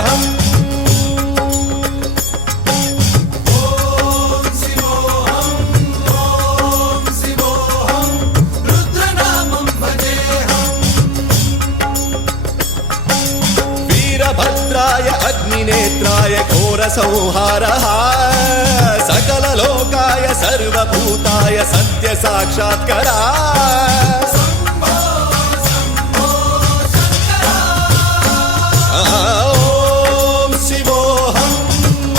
भजेऽहम् भद्राय अग्निनेत्राय घोरसंहारः सकललोकाय सर्वभूताय सत्यसाक्षात्करा ॐ शिवोऽहम्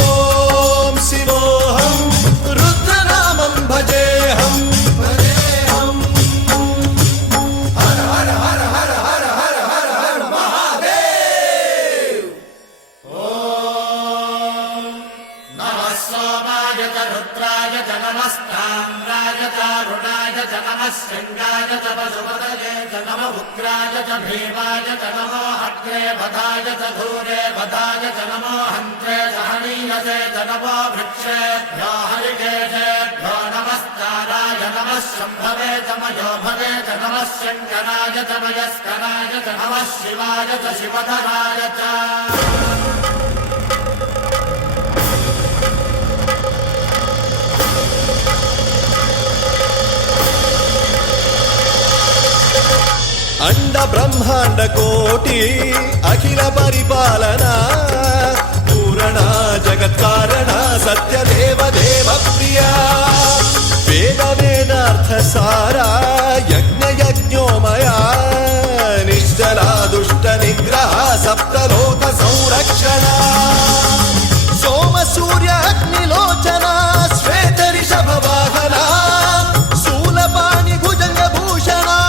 ॐ शिवोऽहम् रुद्रनामं भजेऽहम् रुद्राय च नमस्ताम्राय चारुणाय च नमः शृङ्गाय च पशुपतये च नमः उग्राय च भीमाय च नमो अग्रे वधाय च धूरे वधाय च नमो हन्त्रे सहनीयसे च नमो वृक्षेभ्यो हरिकेशेभ्यो नमस्काराय नमः शम्भवे च मयोभवे च नमः शङ्कराय च मयस्कराय च नमः शिवाय च शिवधराय च अंड ब्रह्मांड कोटि अखिल परिपालना पूरणा जगत्कारणा सत्यदेव देव प्रिया वेद वेदार्थ सारा यज्ञ यज्ञोमया निश्चला दुष्ट निग्रह सप्तलोक संरक्षणा सोम सूर्य अग्निलोचना श्वेत ऋषभ वाहना शूलपाणि भुजंग भूषणा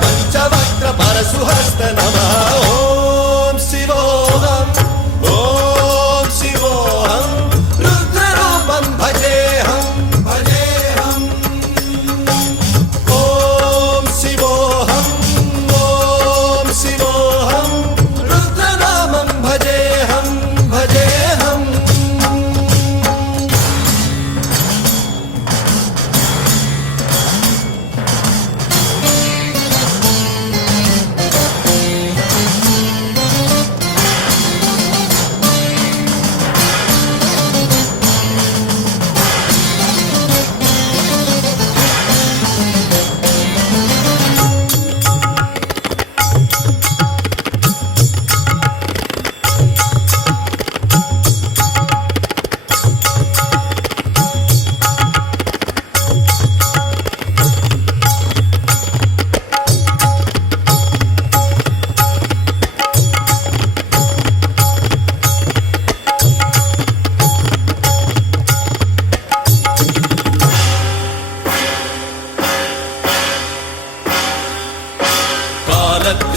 पंचवक्त्र परशुहस्त नमः ॐ शिवोऽहम् ॐ शिवोऽहम् रुद्ररूपं भजेऽहम् भजेऽहम् ॐ शिवोऽहम् ॐ शिवोऽहम् रुद्रनामं भजेऽहम् भजेऽहम्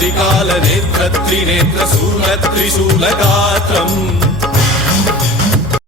त्रिकाल नेत्र त्रिनेत्र शूल त्रिशूलगात्रम्